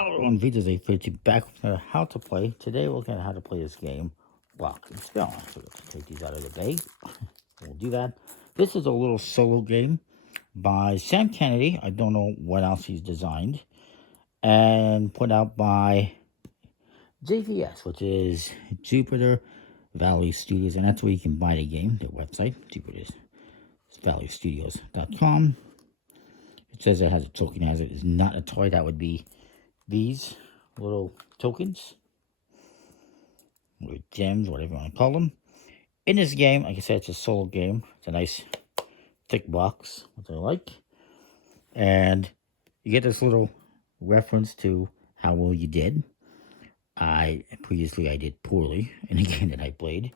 On videos they put you back to how to play. Today we're looking at how to play this game, Block and Spell. So let's take these out of the bag. We'll do that. This is a little solo game by Sam Kennedy. I don't know what else he's designed. And put out by JVS, which is Jupiter Valley Studios. And that's where you can buy the game, their website, JupiterValleyStudios.com. It says it has a token, it is not a toy. That would be these little tokens, or gems, whatever you want to call them. In this game, like I said, it's a solo game. It's a nice thick box, which I like. And you get this little reference to how well you did. Previously I did poorly in a game that I played.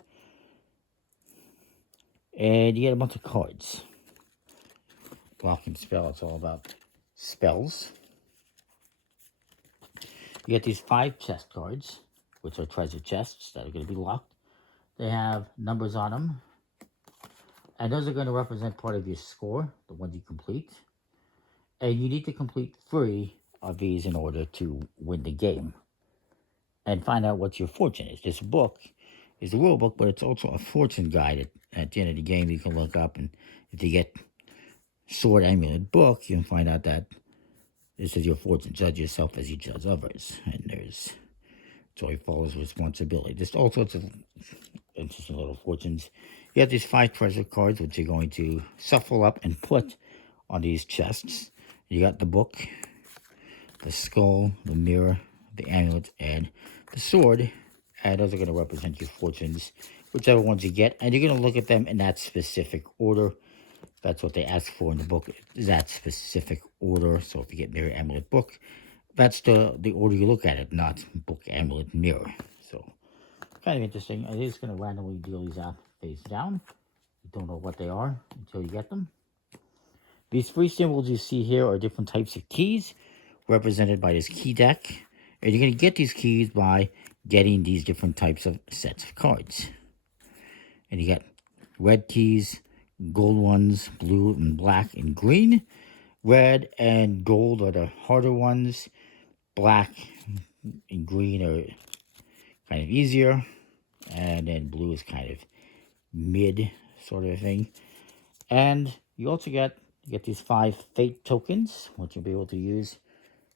And you get a bunch of cards. Block and Spell, it's all about spells. You get these 5 chest cards, which are treasure chests that are going to be locked. They have numbers on them. And those are going to represent part of your score, the ones you complete. And you need to complete 3 of these in order to win the game. And find out what your fortune is. This book is a rule book, but it's also a fortune guide. At the end of the game, you can look up, and if you get Sword Amulet book, you can find out that this is your fortune. Judge yourself as you judge others. And there's joy follows responsibility. Just all sorts of interesting little fortunes. You have these 5 treasure cards, which you're going to shuffle up and put on these chests. You got the book, the skull, the mirror, the amulet, and the sword. And those are going to represent your fortunes, whichever ones you get. And you're going to look at them in that specific order. That's what they ask for in the book, is that specific order. So if you get mirror, amulet, book, that's the order you look at it, not book, amulet, mirror. So kind of interesting. It is going to randomly deal these out face down. You don't know what they are until you get them. These 3 symbols you see here are different types of keys, represented by this key deck. And you're going to get these keys by getting these different types of sets of cards. And you got red keys, gold ones, blue and black and green. Red and gold are the harder ones. Black and green are kind of easier. And then blue is kind of mid sort of a thing. And you also get these 5 fate tokens, which you'll be able to use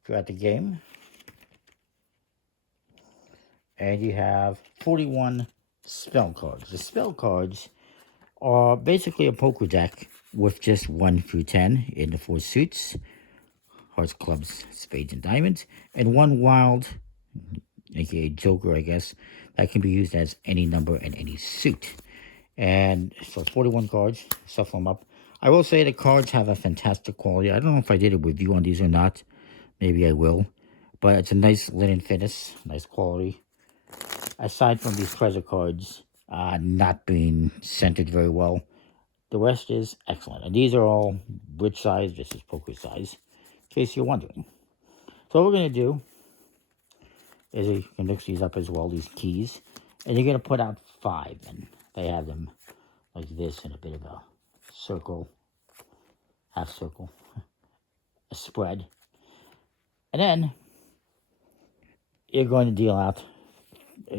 throughout the game. And you have 41 spell cards. The spell cards are basically a poker deck with just 1 through 10 in the 4 suits: hearts, clubs, spades, and diamonds, and 1 wild, aka joker, I guess, that can be used as any number and any suit. And so 41 cards, shuffle them up. I will say the cards have a fantastic quality. I don't know if I did a review on these or not. Maybe I will. But it's a nice linen finish, nice quality. Aside from these treasure cards not being centered very well, the rest is excellent. And these are all bridge size. This is poker size, in case you're wondering. So what we're going to do is you can mix these up as well, these keys. And you're going to put out 5. And they have them like this in a bit of a circle, half circle, a spread. And then you're going to deal out,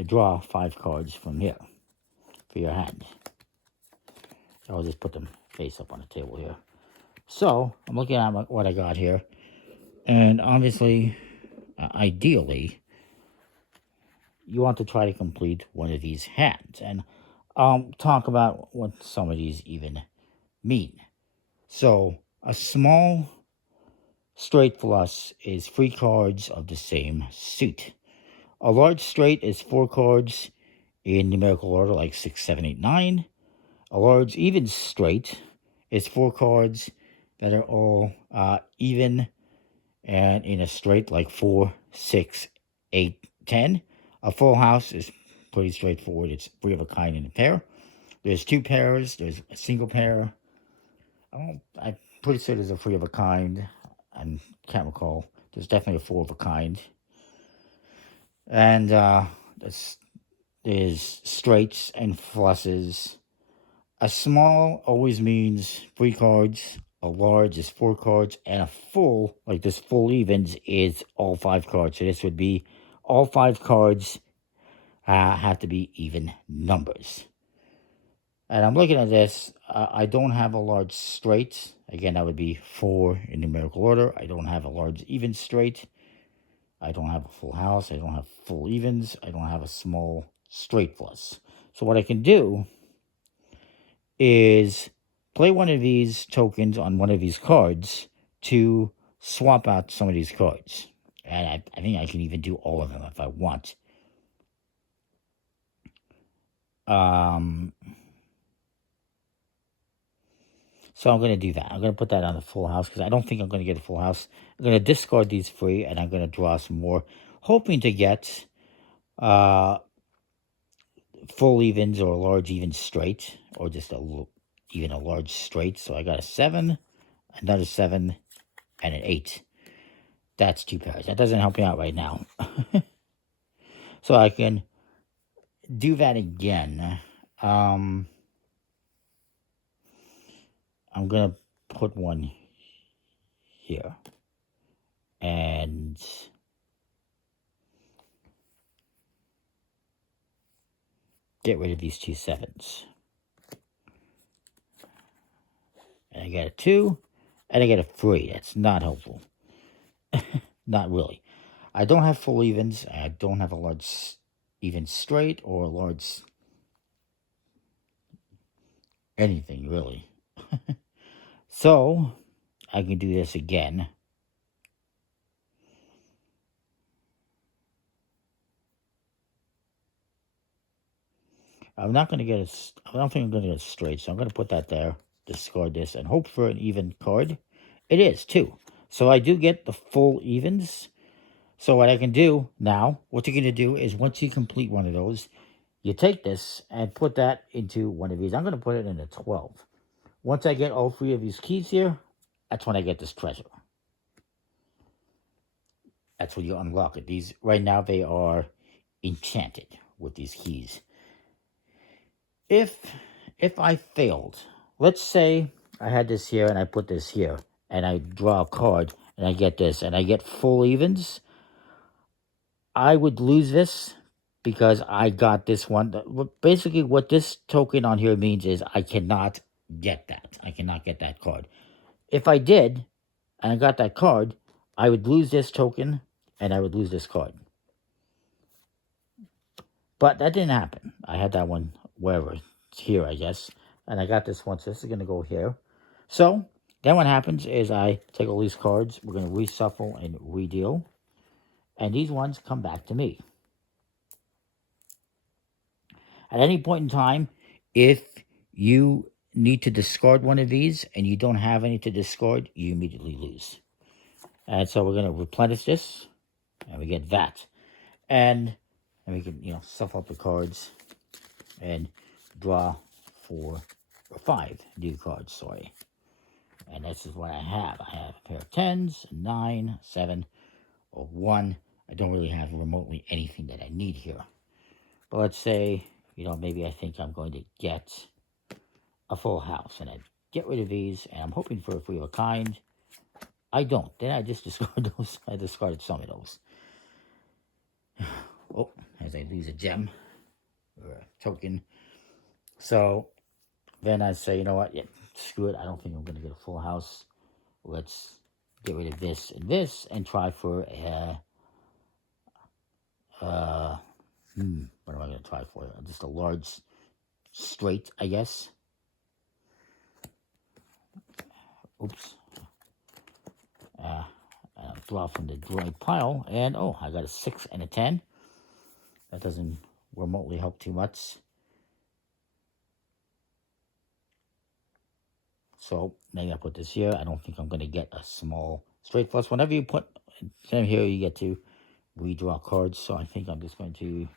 draw 5 cards from here for your hand. I'll just put them face up on the table here. So I'm looking at what I got here. And obviously, ideally, you want to try to complete one of these hands. And I'll talk about what some of these even mean. So a small straight flush is 3 cards of the same suit. A large straight is 4 cards in numerical order, like 6, 7, 8, 9. A large even straight is 4 cards that are all even and in a straight, like 4, 6, 8, 10. A full house is pretty straightforward. It's 3 of a kind in a pair. There's 2 pairs. There's a single pair. I'm pretty sure there's a 3 of a kind. I can't recall. There's definitely a 4 of a kind. And there's straights and flushes. A small always means 3 cards. A large is 4 cards, and a full, like this full evens, is all 5 cards. So this would be all 5 cards have to be even numbers. And I'm looking at this. I don't have a large straight. Again, that would be 4 in numerical order. I don't have a large even straight. I don't have a full house. I don't have full evens. I don't have a small straight flush. So what I can do is play one of these tokens on one of these cards to swap out some of these cards. And I think I can even do all of them if I want. So I'm going to do that. I'm going to put that on the full house because I don't think I'm going to get a full house. I'm going to discard these free, and I'm going to draw some more, hoping to get full evens or a large even straight, or just even a large straight. So I got a 7, another 7, and an 8. That's 2 pairs. That doesn't help me out right now. So I can do that again. I'm going to put one here. And get rid of these 2 7s. And I get a 2, and I get a 3. That's not helpful. Not really. I don't have full evens. I don't have a large even straight or a large anything, really. So, I can do this again. I'm not going to get I don't think I'm going to get a straight, so I'm going to put that there, discard this, and hope for an even card. It is, too. So I do get the full evens. So what I can do now, what you're going to do is once you complete one of those, you take this and put that into one of these. I'm going to put it in a 12. Once I get all 3 of these keys here, that's when I get this treasure. That's when you unlock it. These, right now, they are enchanted with these keys. If I failed, let's say I had this here and I put this here, and I draw a card, and I get this, and I get full evens, I would lose this because I got this one. Basically, what this token on here means is I cannot get that. I cannot get that card. If I did, and I got that card, I would lose this token, and I would lose this card. But that didn't happen. I had that one wherever. It's here, I guess. And I got this one, so this is going to go here. So, then what happens is I take all these cards. We're going to reshuffle and redeal. And these ones come back to me. At any point in time, if you need to discard one of these and you don't have any to discard, you immediately lose. And so we're going to replenish this, and we get that. And we can, stuff up the cards and draw 4 or 5 new cards, sorry. And this is what I have. I have a pair of 10s, 9, 7, or 1. I don't really have remotely anything that I need here. But let's say, maybe I think I'm going to get a full house. And I get rid of these, and I'm hoping for a 3 of a kind. I don't. Then I just discard those. I discarded some of those. Oh, as I lose a gem or a token. So then I say, you know what? Yeah, screw it. I don't think I'm going to get a full house. Let's get rid of this and try for a... what am I going to try for? Just a large straight, I guess. Oops. Draw from the dry pile, and I got a 6 and a 10. That doesn't remotely help too much. So maybe I'll put this here. I don't think I'm going to get a small straight flush. Whenever you put them here, you get to redraw cards. So I think I'm just going to...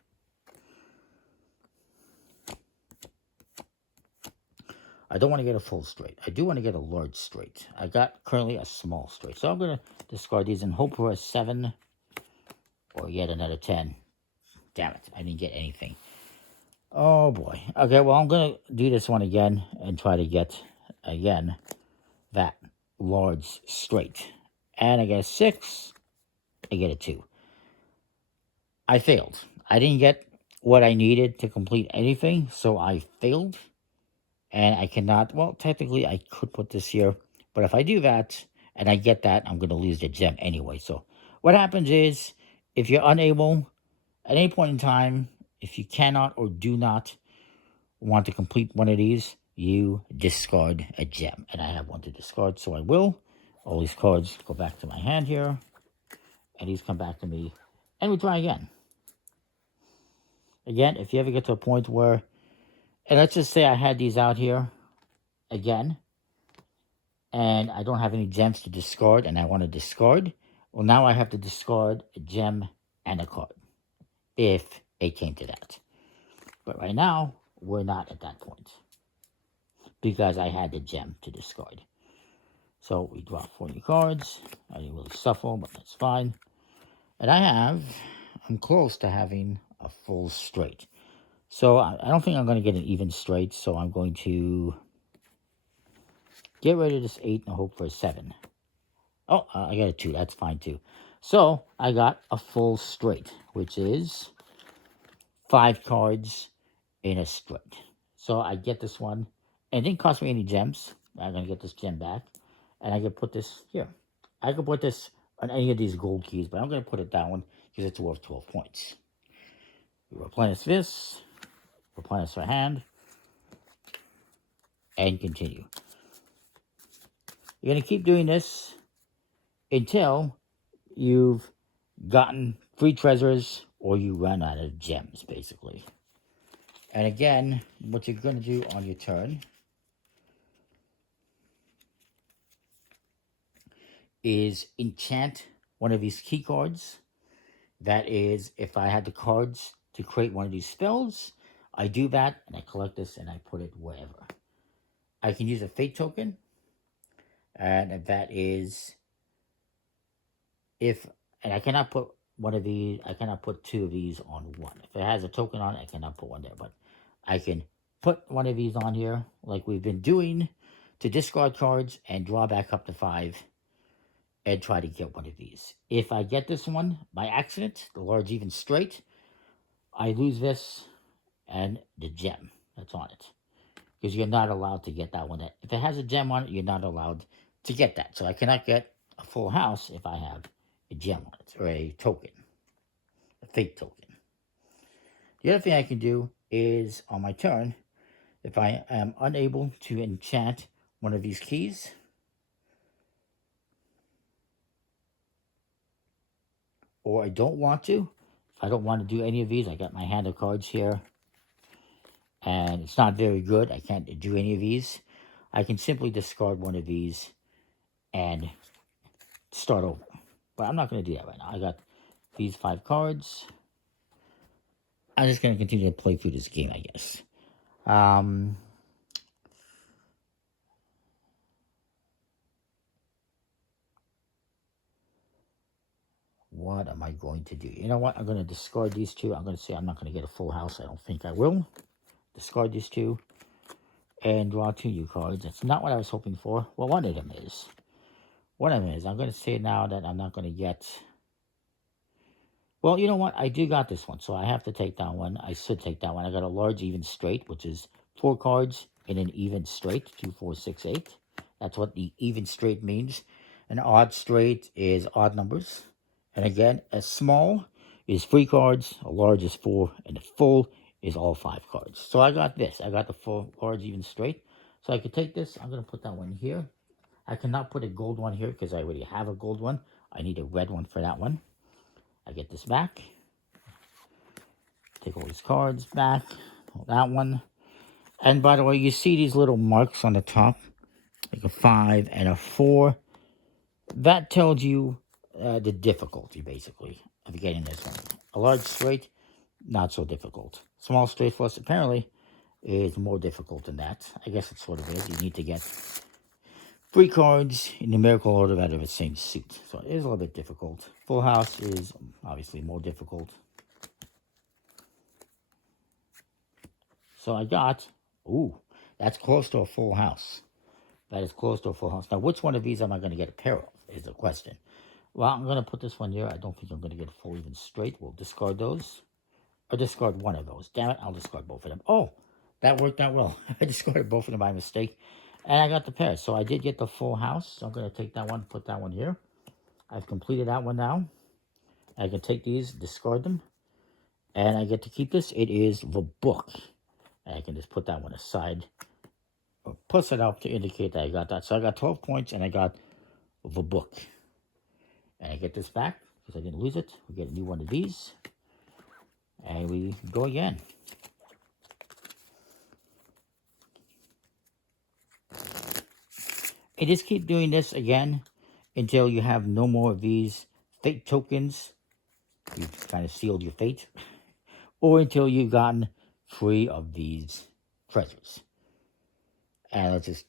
I don't want to get a full straight. I do want to get a large straight. I got currently a small straight. So I'm going to discard these and hope for a 7 or yet another 10. Damn it. I didn't get anything. Oh, boy. Okay, well, I'm going to do this one again and try to get, again, that. large straight. And I get a 6, I get a 2. I failed. I didn't get what I needed to complete anything, so I failed. And I cannot, well, technically I could put this here, but if I do that and I get that, I'm going to lose the gem anyway. So what happens is, if you're unable at any point in time, if you cannot or do not want to complete one of these, you discard a gem. And I have one to discard, so I will. All these cards go back to my hand here, and these come back to me, and we try again. Again, if you ever get to a point where, and let's just say I had these out here again, and I don't have any gems to discard, and I want to discard, well, now I have to discard a gem and a card, if it came to that. But right now, we're not at that point, because I had the gem to discard. So we draw 4 new cards. I didn't really shuffle, but that's fine. And I'm close to having a full straight. So I don't think I'm going to get an even straight, so I'm going to get rid of this 8 and hope for a 7. Oh, I got a 2. That's fine too. So I got a full straight, which is 5 cards in a straight. So I get this one. And it didn't cost me any gems. I'm going to get this gem back. And I can put this here. I could put this on any of these gold keys, but I'm going to put it down because it's worth 12 points. We replenish this. Replenish our hand. And continue. You're going to keep doing this until you've gotten 3 treasures or you run out of gems, basically. And again, what you're going to do on your turn is enchant one of these key cards. That is, if I had the cards to create one of these spells, I do that, and I collect this, and I put it wherever. I can use a fate token, and that is if, and I cannot put one of these, I cannot put 2 of these on one. If it has a token on it, I cannot put one there, but I can put one of these on here, like we've been doing, to discard cards and draw back up to 5 and try to get one of these. If I get this one by accident, the large even straight, I lose this and the gem that's on it. Because you're not allowed to get that one. If it has a gem on it, you're not allowed to get that. So I cannot get a full house if I have a gem on it, or a token, a fate token. The other thing I can do is, on my turn, if I am unable to enchant one of these keys, or I don't want to, if I don't want to do any of these, I got my hand of cards here, and it's not very good, I can't do any of these, I can simply discard one of these and start over. But I'm not going to do that right now. I got these 5 cards. I'm just going to continue to play through this game, I guess. What am I going to do? You know what? I'm going to discard these 2. I'm going to say I'm not going to get a full house. I don't think I will. Discard these 2. And draw 2 new cards. That's not what I was hoping for. Well, one of them is. One of them is. I'm going to say now that I'm not going to get... Well, you know what? I do got this one, so I have to take that one. I should take that one. I got a large even straight, which is 4 cards in an even straight. 2, 4, 6, 8. That's what the even straight means. An odd straight is odd numbers. And again, a small is 3 cards, a large is 4, and a full is all 5 cards. So I got this. I got the 4 cards even straight. So I could take this. I'm going to put that one here. I cannot put a gold one here because I already have a gold one. I need a red one for that one. I get this back. Take all these cards back. Pull that one. And by the way, you see these little marks on the top, like a 5 and a 4. That tells you the difficulty, basically, of getting this one. A large straight, not so difficult. Small straight flush, apparently, is more difficult than that. I guess it sort of is. You need to get 3 cards in numerical order out of the same suit. So it is a little bit difficult. Full house is obviously more difficult. So I got, ooh, that's close to a full house. that is close to a full house. Now, which one of these am I going to get a pair of is the question. Well, I'm going to put this one here. I don't think I'm going to get a full even straight. We'll discard those. Or discard one of those. Damn it, I'll discard both of them. Oh, that worked out well. I discarded both of them by mistake. And I got the pair. So I did get the full house. So I'm going to take that one, put that one here. I've completed that one now. I can take these, discard them. And I get to keep this. It is the book. And I can just put that one aside. Or plus it up to indicate that I got that. So I got 12 points and I got the book. And I get this back because I didn't lose it. We get a new one of these. And we go again. And just keep doing this again until you have no more of these fate tokens. You've kind of sealed your fate. Or until you've gotten free of these treasures. And let's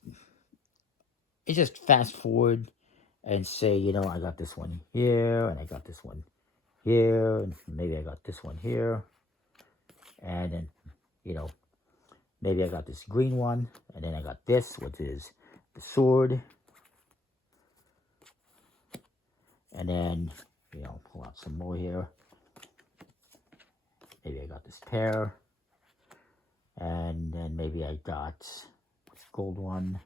just fast forward and say, you know, I got this one here, and I got this one here, and maybe I got this one here. And then, you know, maybe I got this green one, and then I got this, which is the sword. And then, you know, pull out some more here. Maybe I got this pair. And then maybe I got this gold one.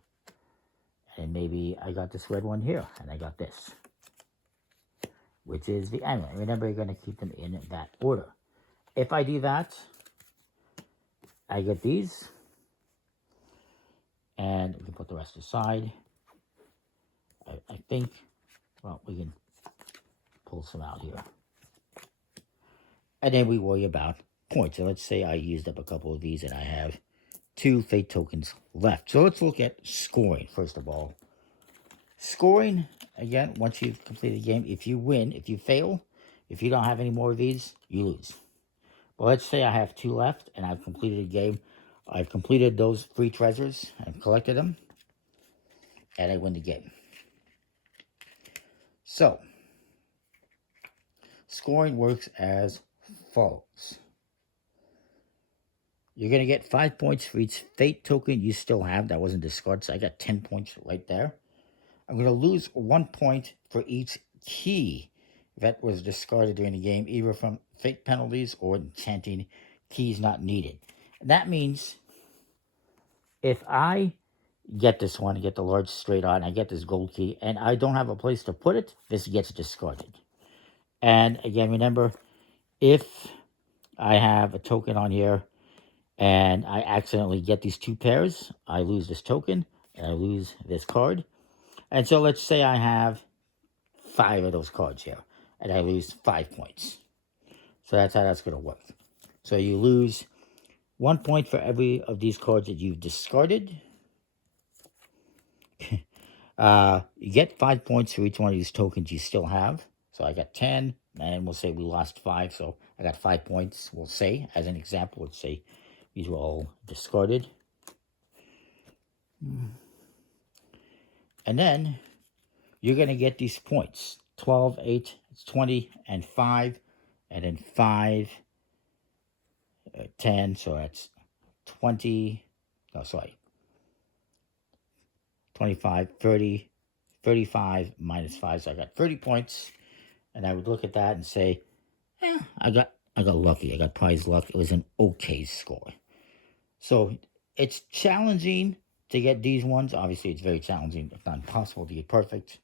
And maybe I got this red one here. And I got this, which is the amulet. Remember, you're going to keep them in that order. If I do that, I get these. And we can put the rest aside. I think, well, we can pull some out here. And then we worry about points. So let's say I used up a couple of these and I have 2 fate tokens left. So let's look at scoring, first of all. Scoring, again, once you've completed the game, if you win, if you fail, if you don't have any more of these, you lose. But let's say I have 2 left and I've completed a game. I've completed those free treasures. I've collected them. And I win the game. So, scoring works as follows. You're going to get 5 points for each fate token you still have. That wasn't discarded, so I got 10 points right there. I'm going to lose 1 point for each key that was discarded during the game, either from fate penalties or enchanting keys not needed. And that means if I get this one, get the large straight on, I get this gold key, and I don't have a place to put it, this gets discarded. And again, remember, if I have a token on here and I accidentally get these 2 pairs, I lose this token and I lose this card. And so let's say I have 5 of those cards here and I lose 5 points. So that's how that's going to work. So you lose 1 point for every of these cards that you've discarded. You get 5 points for each one of these tokens you still have. So I got 10, and we'll say we lost 5, so I got 5 points. We'll say, as an example, let's say these were all discarded. And then you're going to get these points. 12, 8, 20, and 5. And then 5, 10, so that's 20, no, sorry. 25, 30, 35, minus 5, so I got 30 points. And I would look at that and say, I got lucky. I got prize luck. It was an okay score. So it's challenging to get these ones. Obviously, it's very challenging, if not impossible, to get perfect.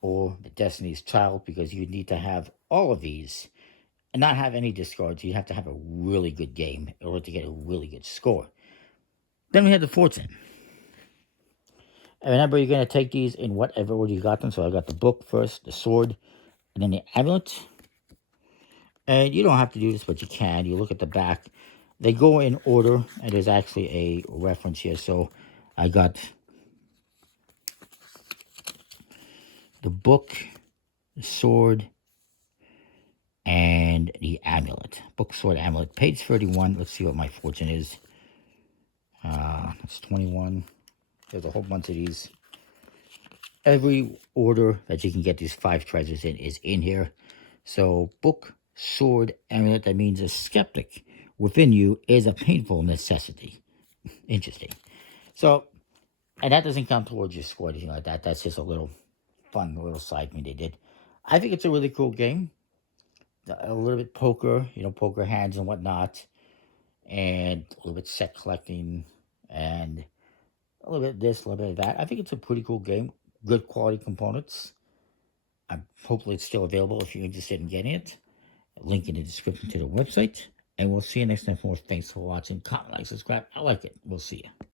Or the Destiny's Child, because you need to have all of these and not have any discards. You have to have a really good game in order to get a really good score. Then we have the Fortune. And remember, you're going to take these in whatever order you got them. So I got the book first, the sword, and then the amulet. And you don't have to do this, but you can. You look at the back. They go in order, and there's actually a reference here. So I got the book, the sword, and the amulet. Book, sword, amulet. Page 31. Let's see what my fortune is. It's 21. There's a whole bunch of these. Every order that you can get these 5 treasures in is in here. So, book, sword, amulet, that means a skeptic within you is a painful necessity. Interesting. So, And that doesn't count towards your score or anything like that. That's just a little fun little side thing they did. I think it's a really cool game. A little bit poker, poker hands and whatnot, and a little bit set collecting, and a little bit of this, a little bit of that. I think it's a pretty cool game. Good quality components. Hopefully it's still available if you're interested in getting it. Link in the description to the website. And we'll see you next time for more. Thanks for watching. Comment, like, subscribe. I like it. We'll see you.